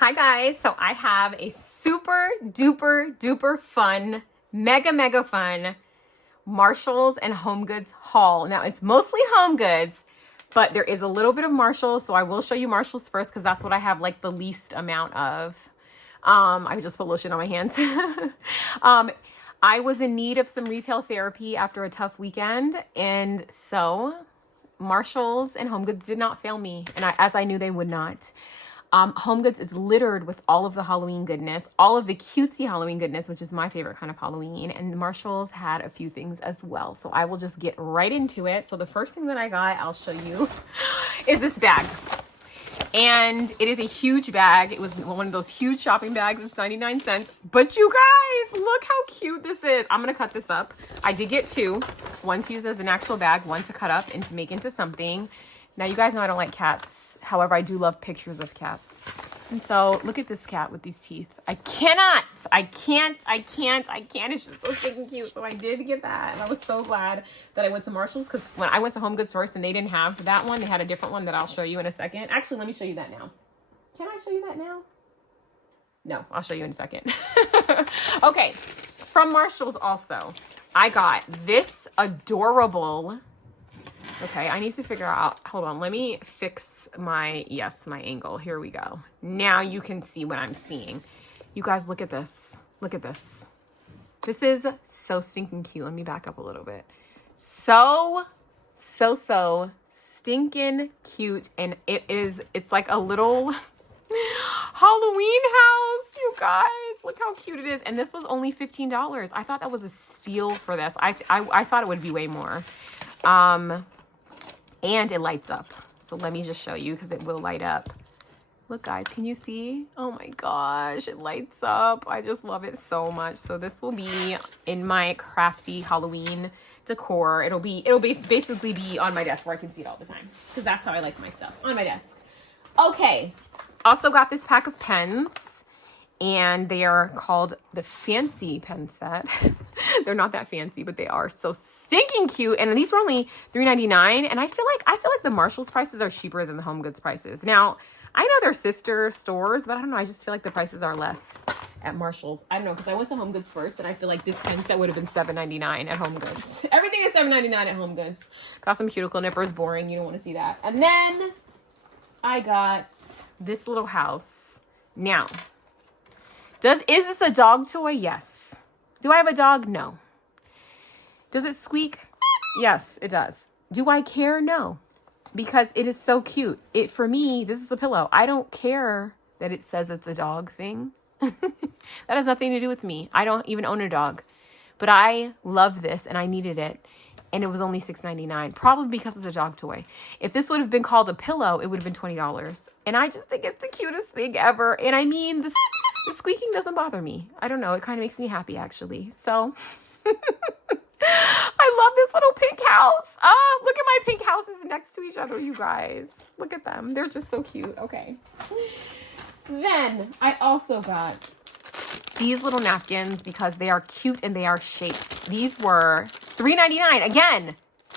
Hi guys, so I have a super duper fun, mega fun Marshalls and HomeGoods haul. Now it's mostly HomeGoods, but there is a little bit of Marshalls, so I will show you Marshalls first because that's what I have like the least amount of. I just put lotion on my hands. I was in need of some retail therapy after a tough weekend, and so Marshalls and HomeGoods did not fail me, and as I knew they would not. HomeGoods is littered with all of the Halloween goodness, all of the cutesy Halloween goodness, which is my favorite kind of Halloween. And Marshalls had a few things as well. So I will just get right into it. So the first thing that I got, I'll show you, is this bag. And it is a huge bag. It was one of those huge shopping bags. It's 99 cents. But you guys, look how cute this is. I'm going to cut this up. I did get two. One to use as an actual bag, one to cut up and to make into something. Now, you guys know I don't like cats. However, I do love pictures of cats. And so look at this cat with these teeth. I can't. It's just so freaking cute. So I did get that. And I was so glad that I went to Marshalls because when I went to HomeGoods first and they didn't have that one, they had a different one that I'll show you in a second. Actually, let me show you that now. Can I show you that now? No, I'll show you in a second. Okay, from Marshalls also, I got this adorable... Okay, I need to figure out, hold on, let me fix my angle. Here we go. Now you can see what I'm seeing. You guys, look at this. Look at this. This is so stinking cute. Let me back up a little bit. So stinking cute. And it's like a little Halloween house, you guys. Look how cute it is. And this was only $15. I thought that was a steal for this. I thought it would be way more. And it lights up. So let me just show you because it will light up. Look, guys, can you see? Oh my gosh, it lights up. I just love it so much. So this will be in my crafty Halloween decor. It'll basically be on my desk where I can see it all the time because that's how I like my stuff, on my desk. Okay, also got this pack of pens. And they are called the Fancy Pen Set. They're not that fancy, but they are so stinking cute. And these were only $3.99. And I feel like the Marshalls prices are cheaper than the HomeGoods prices. Now, I know they're sister stores, but I don't know. I just feel like the prices are less at Marshalls. I don't know, because I went to HomeGoods first, and I feel like this pen set would have been $7.99 at HomeGoods. Everything is $7.99 at HomeGoods. Got some cuticle nippers. Boring. You don't want to see that. And then I got this little house. Now... is this a dog toy? Yes. Do I have a dog? No. Does it squeak? Yes, it does. Do I care? No. Because it is so cute. For me, this is a pillow. I don't care that it says it's a dog thing. That has nothing to do with me. I don't even own a dog. But I love this and I needed it. And it was only $6.99, probably because it's a dog toy. If this would have been called a pillow, it would have been $20. And I just think it's the cutest thing ever. And I mean, the squeaking doesn't bother me. I don't know. It kind of makes me happy, actually. So, I love this little pink house. Oh, look at my pink houses next to each other, you guys. Look at them. They're just so cute. Okay. Then, I also got these little napkins because they are cute and they are shaped. These were $3.99. Again,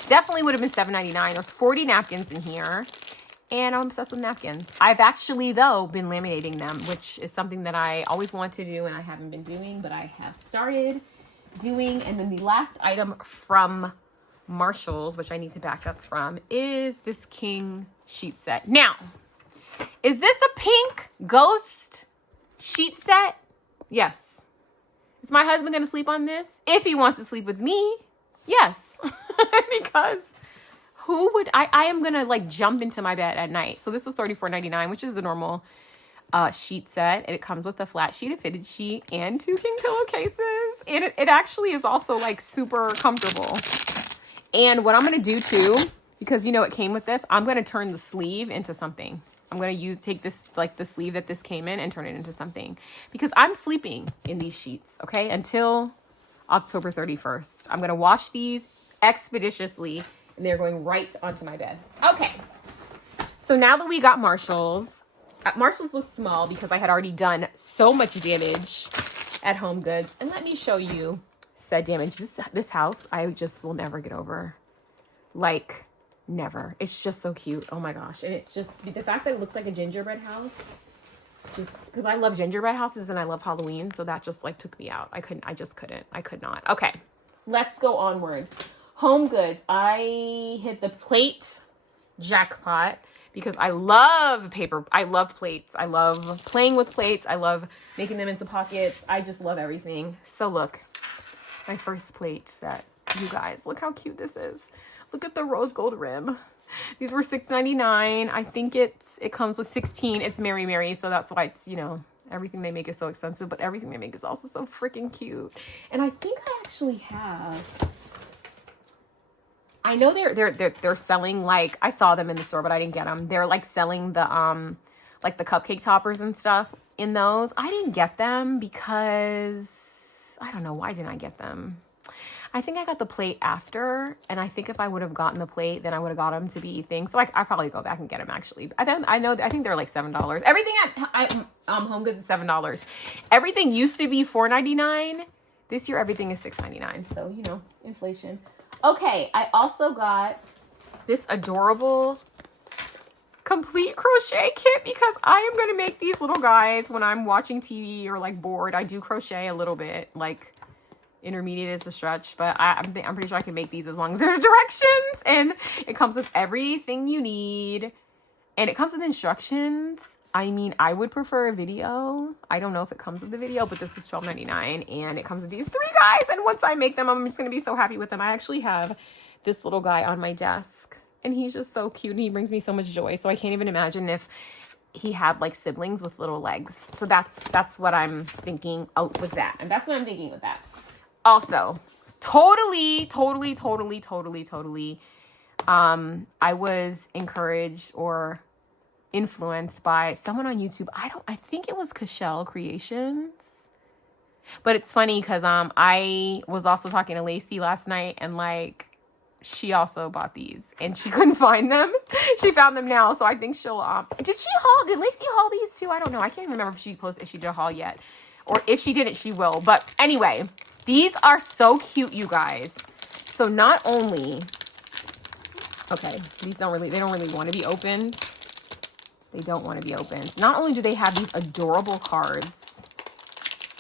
definitely would have been $7.99. There's 40 napkins in here. And I'm obsessed with napkins. I've actually, though, been laminating them, which is something that I always want to do and I haven't been doing, but I have started doing. And then the last item from Marshalls, which I need to back up from, is this king sheet set. Now, is this a pink ghost sheet set? Yes. Is my husband going to sleep on this? If he wants to sleep with me, yes. Because... I am going to like jump into my bed at night. So this was $34.99, which is a normal sheet set. And it comes with a flat sheet, a fitted sheet, and 2 king pillowcases. And it actually is also like super comfortable. And what I'm going to do too, because you know it came with this, I'm going to turn the sleeve into something. I'm going to take this, like the sleeve that this came in and turn it into something. Because I'm sleeping in these sheets, okay, until October 31st. I'm going to wash these expeditiously. And they're going right onto my bed. Okay. So now that we got Marshalls, Marshalls was small because I had already done so much damage at HomeGoods. And let me show you said damage. This house, I just will never get over. Like, never. It's just so cute. Oh my gosh. And it's just, the fact that it looks like a gingerbread house just because I love gingerbread houses and I love Halloween. So that just like took me out. I could not. Okay, let's go onwards. HomeGoods. I hit the plate jackpot because I love paper. I love plates. I love playing with plates. I love making them into pockets. I just love everything. So look, my first plate set. You guys, look how cute this is. Look at the rose gold rim. These were $6.99. I think it comes with 16. It's Mary Mary, so that's why it's, you know, everything they make is so expensive, but everything they make is also so freaking cute. And I think I actually have, I know they're selling, like, I saw them in the store, but I didn't get them. They're like selling the like the cupcake toppers and stuff in those. I didn't get them because I don't know, why didn't I get them? I think I got the plate after, and I think if I would have gotten the plate, then I would have got them to be things. So I probably go back and get them actually. I think they're like $7. Everything at HomeGoods is $7. Everything used to be $4.99. This year everything is $6.99. So, you know, inflation. Okay, I also got this adorable complete crochet kit because I am going to make these little guys when I'm watching TV or like bored. I do crochet a little bit, like intermediate is a stretch, but I'm pretty sure I can make these as long as there's directions, and it comes with everything you need, and it comes with instructions. I mean, I would prefer a video. I don't know if it comes with a video, but this was $12.99, and it comes with these 3 guys, and once I make them, I'm just going to be so happy with them. I actually have this little guy on my desk, and he's just so cute, and he brings me so much joy, so I can't even imagine if he had like siblings with little legs. So that's what I'm thinking with that, and that's what I'm thinking with that. Also, totally, I was encouraged or influenced by someone on YouTube. I think it was Kashell Creations. But it's funny because I was also talking to Lacy last night, and like she also bought these and she couldn't find them. She found them now, so I think she'll did Lacy haul these too? I don't know. I can't even remember if she did a haul yet, or if she didn't, she will. But anyway, these are so cute, you guys. So not only, okay, they don't really want to be opened. They don't want to be opened. Not only do they have these adorable cards,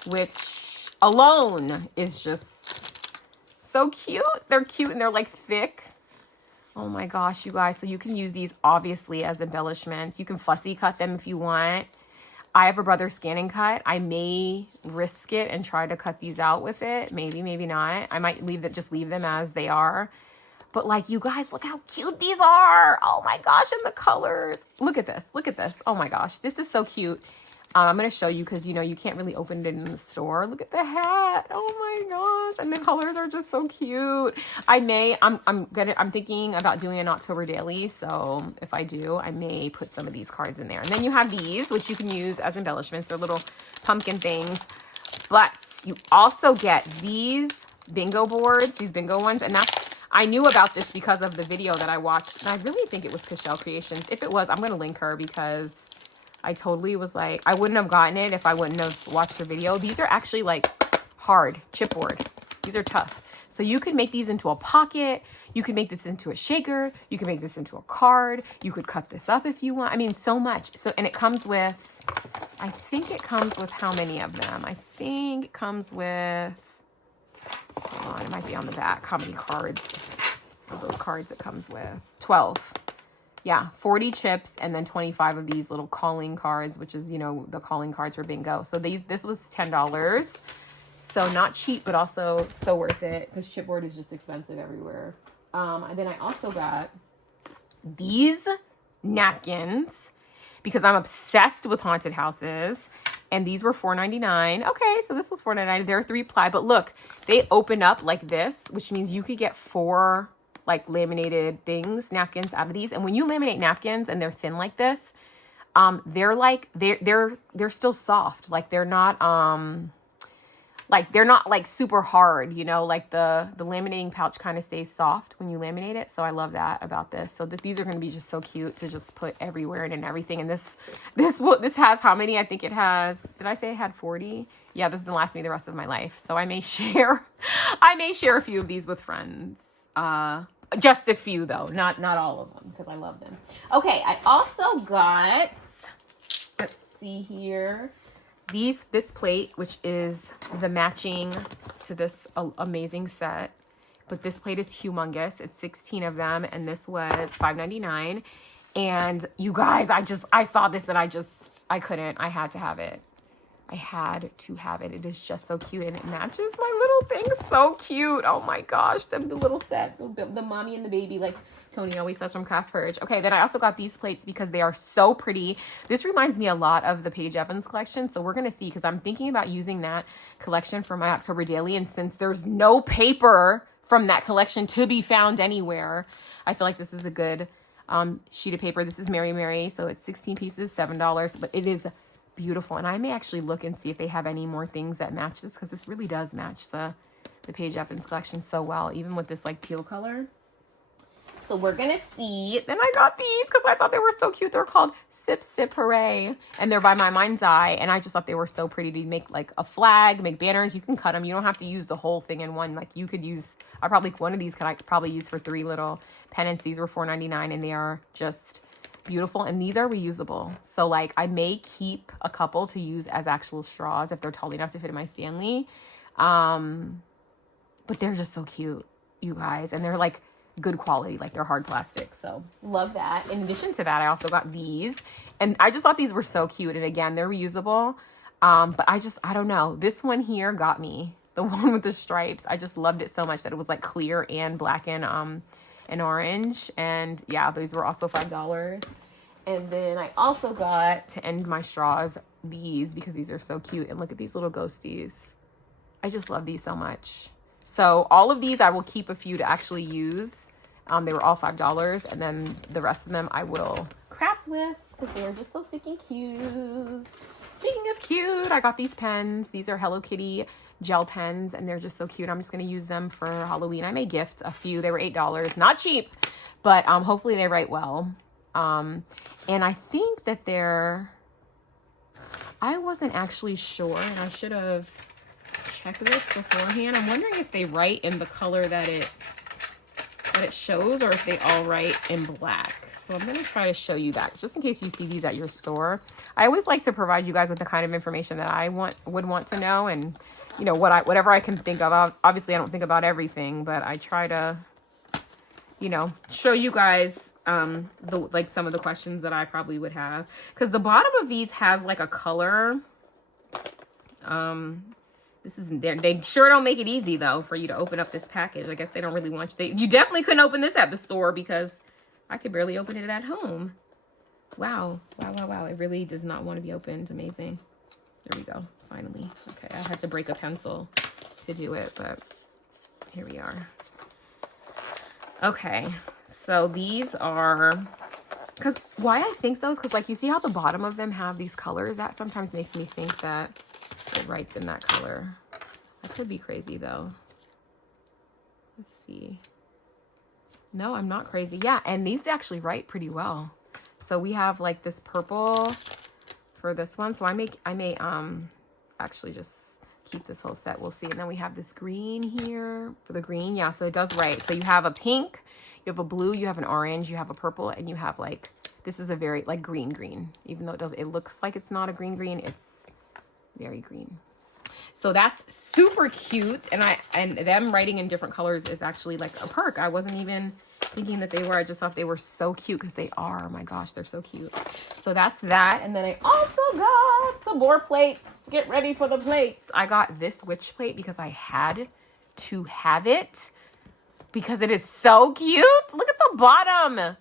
which alone is just so cute. They're cute and they're like thick. Oh my gosh, you guys. So you can use these obviously as embellishments. You can fussy cut them if you want. I have a brother scan and cut. I may risk it and try to cut these out with it. Maybe, maybe not. I might just leave them as they are. But like, you guys, look how cute these are. Oh my gosh, and the colors. Look at this. Look at this. Oh my gosh, this is so cute. I'm going to show you because, you know, you can't really open it in the store. Look at the hat. Oh my gosh. And the colors are just so cute. I'm thinking about doing an October daily. So if I do, I may put some of these cards in there. And then you have these, which you can use as embellishments. They're little pumpkin things. But you also get these bingo boards, these bingo ones. And I knew about this because of the video that I watched. And I really think it was Kashell Creations. If it was, I'm going to link her because I totally was like, I wouldn't have gotten it if I wouldn't have watched her video. These are actually like hard chipboard. These are tough. So you could make these into a pocket. You can make this into a shaker. You can make this into a card. You could cut this up if you want. I mean, so much. So, and it comes with, I think it comes with how many of them? I think it comes with, hold on, it might be on the back. How many cards of those cards it comes with? 12. Yeah, 40 chips and then 25 of these little calling cards, which is, you know, the calling cards for bingo. So this was $10. So not cheap, but also so worth it because chipboard is just expensive everywhere. And then I also got these napkins because I'm obsessed with haunted houses. And these were $4.99. Okay, so this was $4.99. They're 3-ply, but look, they open up like this, which means you could get 4 like laminated napkins out of these. And when you laminate napkins and they're thin like this, they're like, they're still soft. Like they're not like super hard, you know, like the laminating pouch kind of stays soft when you laminate it. So I love that about this. So these are going to be just so cute to just put everywhere and everything. And this has how many? I think it has, did I say it had 40? Yeah, this is going to last me the rest of my life. So I may share a few of these with friends. Just a few though, not all of them because I love them. Okay, I also got, let's see here. This plate, which is the matching to this amazing set, but this plate is humongous. It's 16 of them, and this was $5.99. And you guys, I saw this and I couldn't. I had to have it. I had to have it. It is just so cute, and it matches my little thing. So cute. Oh my gosh, the little set, the mommy and the baby, like Tony always says from Craft Purge. Okay, then I also got these plates because they are so pretty. This reminds me a lot of the Paige Evans collection, so we're gonna see, because I'm thinking about using that collection for my October daily, and since there's no paper from that collection to be found anywhere, I feel like this is a good sheet of paper. This is Mary Mary, so it's 16 pieces, $7, but it is beautiful. And I may actually look and see if they have any more things that match this, because this really does match the Paige Evans collection so well, even with this like teal color. So we're gonna see. Then I got these because I thought they were so cute. They're called Sip Sip Hooray, and they're by My Mind's Eye, and I just thought they were so pretty to make like a flag, make banners. You can cut them. You don't have to use the whole thing in one. Like you could use, one of these I could probably use for 3 little pennants. These were $4.99, and they are just beautiful, and these are reusable. So like I may keep a couple to use as actual straws if they're tall enough to fit in my Stanley. But they're just so cute, you guys, and they're like good quality, like they're hard plastic. So love that. In addition to that, I also got these, and I just thought these were so cute, and again, they're reusable. But I don't know, this one here got me, the one with the stripes. I just loved it so much that it was like clear and black and orange, and yeah, these were also $5. And then I also got, to end my straws, these, because these are so cute, and look at these little ghosties. I just love these so much. So all of these I will keep a few to actually use. They were all $5, and then the rest of them I will craft with, because they're just so stinking cute. Speaking of cute, I got these pens. These are Hello Kitty gel pens, and they're just so cute. I'm just going to use them for Halloween. I may gift a few. They were $8. Not cheap, but hopefully they write well. And I think that I wasn't actually sure, and I should have checked this beforehand. I'm wondering if they write in the color that it shows, or if they all write in black. So I'm going to try to show you that, just in case you see these at your store. I always like to provide you guys with the kind of information that I would want to know, and you know, whatever I can think of. Obviously I don't think about everything, but I try to, you know, show you guys like some of the questions that I probably would have, because the bottom of these has like a color. This isn't there. They sure don't make it easy though for you to open up this package. I guess they don't really want you. You definitely couldn't open this at the store, because I could barely open it at home. Wow. Wow. It really does not want to be opened. Amazing. There we go. Finally. Okay. I had to break a pencil to do it, but here we are. Okay. So these are, because why I think so is because, like, you see how the bottom of them have these colors? That sometimes makes me think that it writes in that color. I could be crazy though. Let's see. No, I'm not crazy. Yeah, and these actually write pretty well. So we have like this purple for this one. So I may actually just keep this whole set. We'll see. And then we have this green here for the green. Yeah, so it does write. So you have a pink, you have a blue, you have an orange, you have a purple, and you have like, this is a very like green, even though it looks like it's not a green, it's very green. So that's super cute, and them writing in different colors is actually like a perk. I wasn't even thinking that they were. I just thought they were so cute, because they are. Oh my gosh, they're so cute. So that's that. And then I also got some more plates. Get ready for the plates. I got this witch plate because I had to have it, because it is so cute. Look at the bottom.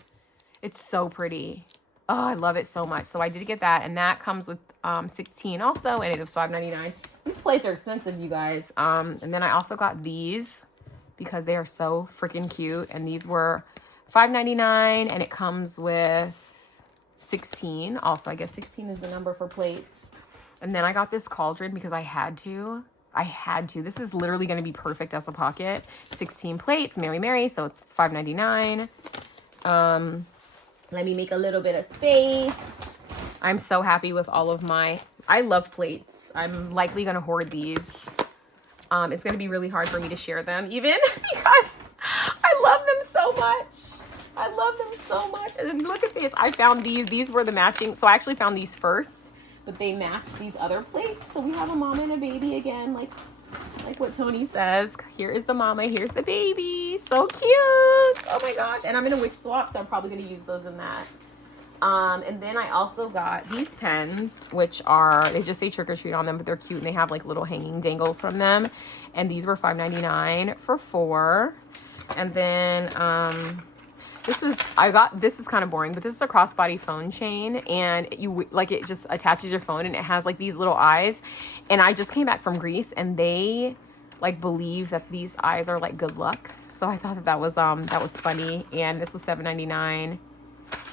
It's so pretty. Oh, I love it so much. So I did get that, and that comes with 16 also, and it was $5.99. These plates are expensive, you guys. And then I also got these because they are so freaking cute, and these were $5.99, and it comes with 16 also. I guess 16 is the number for plates. And then I got this cauldron because I had to. This is literally going to be perfect as a pocket. 16 plates, Mary, so it's $5.99. Let me make a little bit of space. I'm so happy with all of I love plates. I'm likely going to hoard these. It's going to be really hard for me to share them, even because I love them so much. And then look at this. I found these. These were the matching. So I actually found these first. but they match these other plates. So we have a mama and a baby again, like what Tony says. Here is the mama, here's the baby. So cute. Oh my gosh. And I'm gonna witch swap, so I'm probably gonna use those in that. And then I also got these pens, which are, they just say trick or treat on them, but they're cute and they have like little hanging dangles from them. And these were $5.99 for 4. And then this is kind of boring, but this is a crossbody phone chain, and it just attaches your phone, and it has like these little eyes. And I just came back from Greece, and they like believe that these eyes are like good luck. So I thought that was funny. And this was $7.99.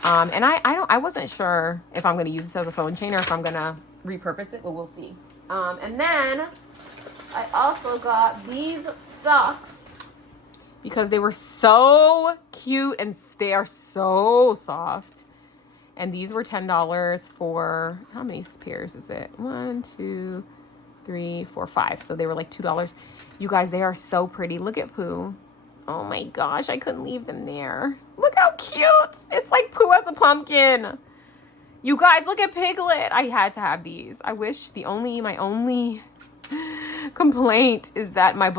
And I wasn't sure if I'm going to use this as a phone chain or if I'm going to repurpose it, but we'll see. And then I also got these socks because they were so cute and they are so soft. And these were $10 for, how many pairs is it? 1, 2, 3, 4, 5. So they were like $2. You guys, they are so pretty. Look at Pooh. Oh my gosh, I couldn't leave them there. Look how cute. It's like Pooh as a pumpkin. You guys, look at Piglet. I had to have these. I wish my only complaint is that my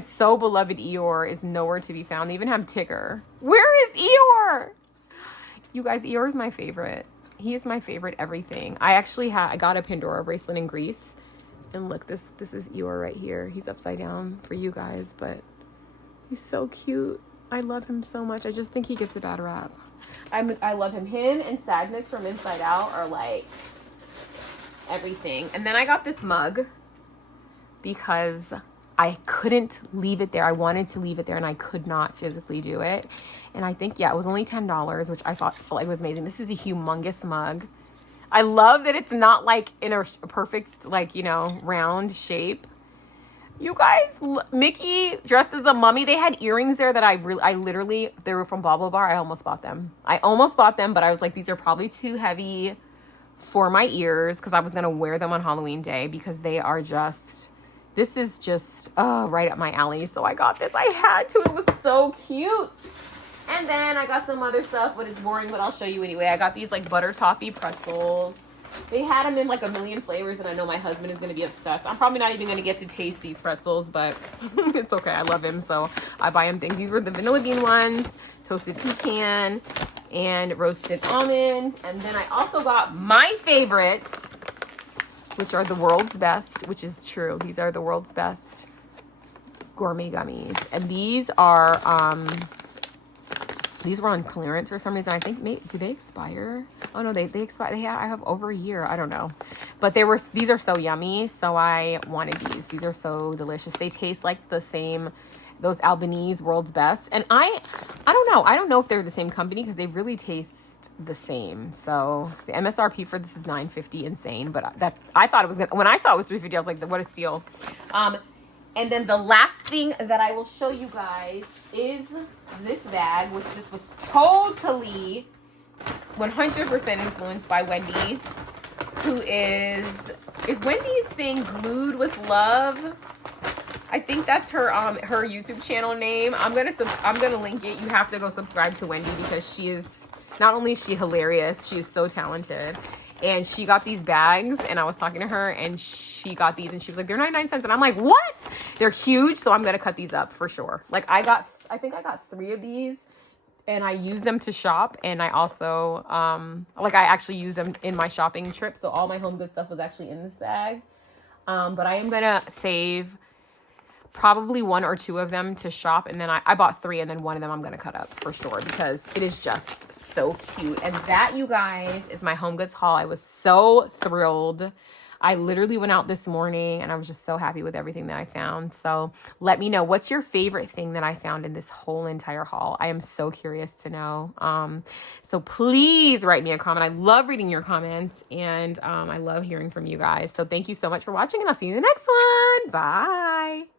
so beloved Eeyore is nowhere to be found. They even have Tigger. Where is Eeyore? You guys, Eeyore is my favorite. He is my favorite everything. I got a Pandora bracelet in Greece. And look, this is Eeyore right here. He's upside down for you guys, but he's so cute. I love him so much. I just think he gets a bad rap. I love him. Him and Sadness from Inside Out are like everything. And then I got this mug because I couldn't leave it there. I wanted to leave it there and I could not physically do it. And I think, yeah, it was only $10, which I felt like was amazing. This is a humongous mug. I love that it's not like in a perfect, like, you know, round shape. You guys, Mickey dressed as a mummy. They had earrings there that I literally, they were from Bobble Bar. I almost bought them. But I was like, these are probably too heavy for my ears because I was going to wear them on Halloween day because they are just, this is just right up my alley. So I got this. I had to. It was so cute. And then I got some other stuff, but it's boring, but I'll show you anyway. I got these like butter toffee pretzels. They had them in like a million flavors, and I know my husband is going to be obsessed. I'm probably not even going to get to taste these pretzels, but it's okay. I love him, so I buy him things. These were the vanilla bean ones, toasted pecan, and roasted almond. And then I also got my favorite, which are the world's best, which is true. These are the world's best gourmet gummies. And these are, these were on clearance for some reason. I think, do they expire? Oh no, they expire. I have over a year. I don't know. But these are so yummy. So I wanted these. These are so delicious. They taste like the same, those Albanese World's Best. And I don't know. I don't know if they're the same company because they really taste the same. So the MSRP for this is $9.50, insane. But that, I thought it was when I saw it was $3.50, I was like, what a steal. And then the last thing that I will show you guys is this bag, which this was totally 100% influenced by Wendy, who is Wendy's thing Glued with Love? I think that's her her YouTube channel name. I'm gonna link it. You have to go subscribe to Wendy because she is, not only is she hilarious, she is so talented. And she got these bags, and I was talking to her, and she got these, and she was like, they're 99 cents. And I'm like, what? They're huge, so I'm going to cut these up for sure. Like, I think I got 3 of these, and I use them to shop, and I also, I actually use them in my shopping trip, so all my HomeGoods stuff was actually in this bag. But I am going to save probably 1 or 2 of them to shop, and then I bought 3, and then 1 of them I'm going to cut up for sure, because it is just so cute. And that, you guys, is my HomeGoods haul. I was so thrilled. I literally went out this morning and I was just so happy with everything that I found. So let me know, what's your favorite thing that I found in this whole entire haul? I am so curious to know. So please write me a comment. I love reading your comments, and I love hearing from you guys. So thank you so much for watching, and I'll see you in the next one. Bye.